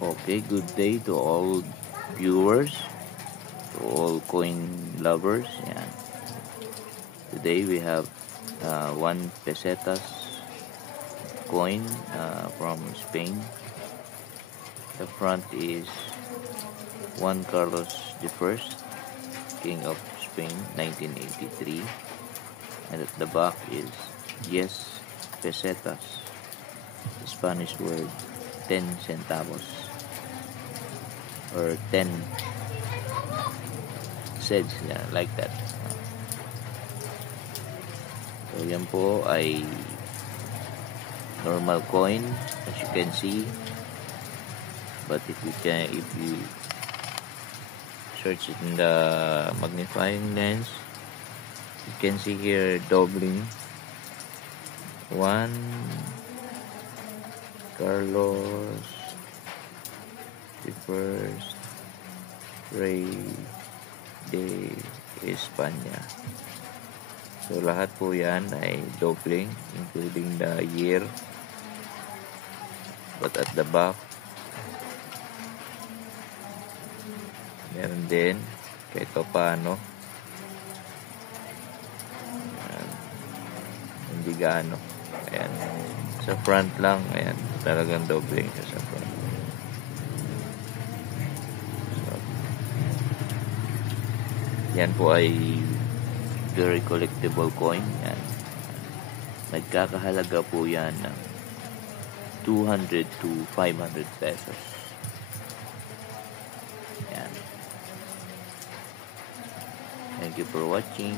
Okay, good day to all viewers, to all coin lovers. Yan. Today we have one pesetas coin from Spain. The front is Juan Carlos I, King of Spain, 1983. And at the back is Yes Pesetas, the Spanish word 10 centavos or 10 cents, yeah, like that. So yan po ay normal coin, as you can see, but if you search it in the magnifying lens, you can see here doubling. Juan Carlos the First, Rey de España. So lahat po yan ay doubling, including the year. But at the back, meron din kahit pa paano. Hindi gaano. Ayan. Sa front lang, ayan, talagang doubling siya sa front. So, yan po ay very collectible coin. Yan. Nagkakahalaga po yan ng 200 to 500 pesos. Yan. Thank you for watching.